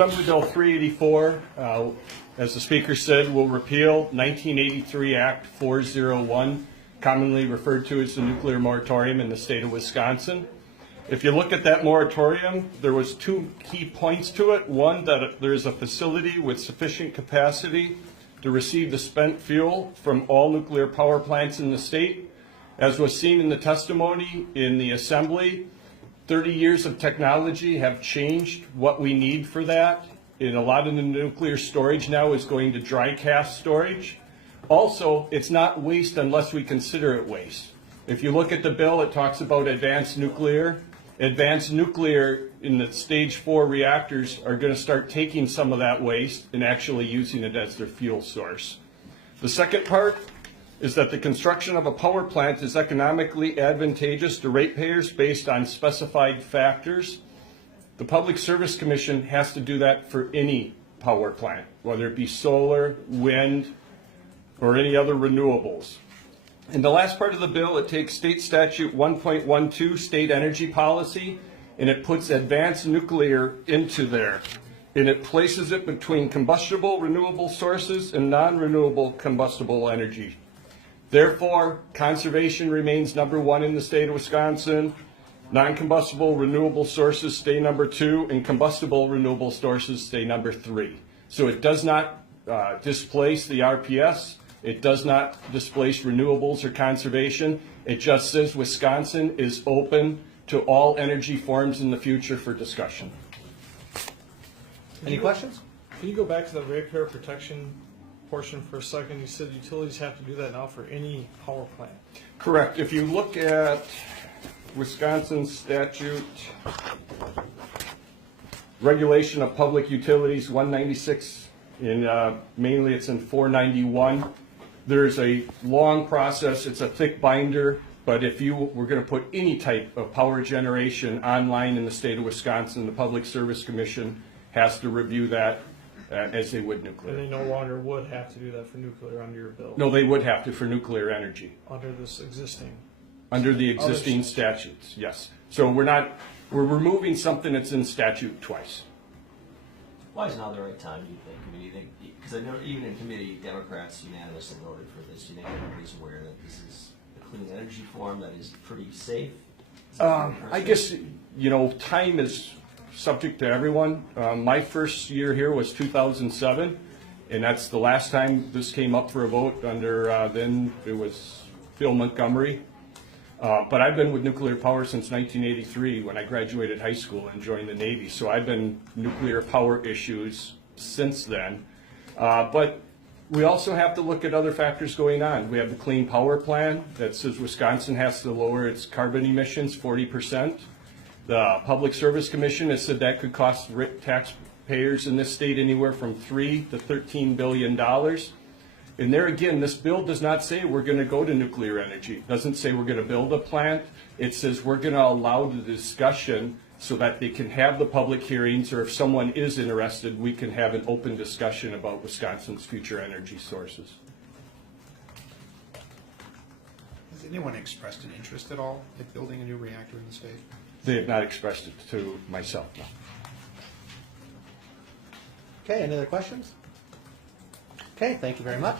Assembly Bill 384, as the speaker said, will repeal 1983 Act 401, commonly referred to as the nuclear moratorium in the state of Wisconsin. If you look at that moratorium, there was two key points to it. One, that there is a facility with sufficient capacity to receive the spent fuel from all nuclear power plants in the state. As was seen in the testimony in the assembly, 30 years of technology have changed what we need for that. And a lot of the nuclear storage now is going to dry cask storage. Also, it's not waste unless we consider it waste. If you look at the bill, it talks about advanced nuclear. Advanced nuclear in the stage 4 reactors are going to start taking some of that waste and actually using it as their fuel source. The second part is that the construction of a power plant is economically advantageous to ratepayers based on specified factors. The Public Service Commission has to do that for any power plant, whether it be solar, wind, or any other renewables. In the last part of the bill, it takes state statute 1.12, state energy policy, and it puts advanced nuclear into there. And it places it between combustible renewable sources and non-renewable combustible energy. Therefore, conservation remains number 1 in the state of Wisconsin. Non-combustible renewable sources stay number 2, and combustible renewable sources stay number 3. So it does not displace the RPS. It does not displace renewables or conservation. It just says Wisconsin is open to all energy forms in the future for discussion. Any questions? Can you go back to the ratepayer protection portion for a second? You said utilities have to do that now for any power plant. Correct. If you look at Wisconsin statute, regulation of public utilities 196, and mainly it's in 491. There's a long process. It's a thick binder, but if you were going to put any type of power generation online in the state of Wisconsin, the Public Service Commission has to review that as they would nuclear. And they no longer would have to do that for nuclear under your bill. No, they would have to for nuclear energy. Under this existing. Under the existing statutes, yes. So we're removing something that's in statute twice. Why is now the right time, do you think? I mean, do you think, because I know even in committee, Democrats unanimously voted for this. Do you think everybody's aware that this is a clean energy form that is pretty safe? I guess, time is subject to everyone. My first year here was 2007, and that's the last time this came up for a vote under, then it was Phil Montgomery. But I've been with nuclear power since 1983 when I graduated high school and joined the Navy. So I've been nuclear power issues since then. But we also have to look at other factors going on. We have the Clean Power Plan that says Wisconsin has to lower its carbon emissions 40%. The Public Service Commission has said that could cost taxpayers in this state anywhere from $3 to $13 billion. And there again, this bill does not say we're going to go to nuclear energy. It doesn't say we're going to build a plant. It says we're going to allow the discussion so that they can have the public hearings, or if someone is interested, we can have an open discussion about Wisconsin's future energy sources. Has anyone expressed an interest at all in building a new reactor in the state? They have not expressed it to myself, no. Okay, any other questions? Okay, thank you very much.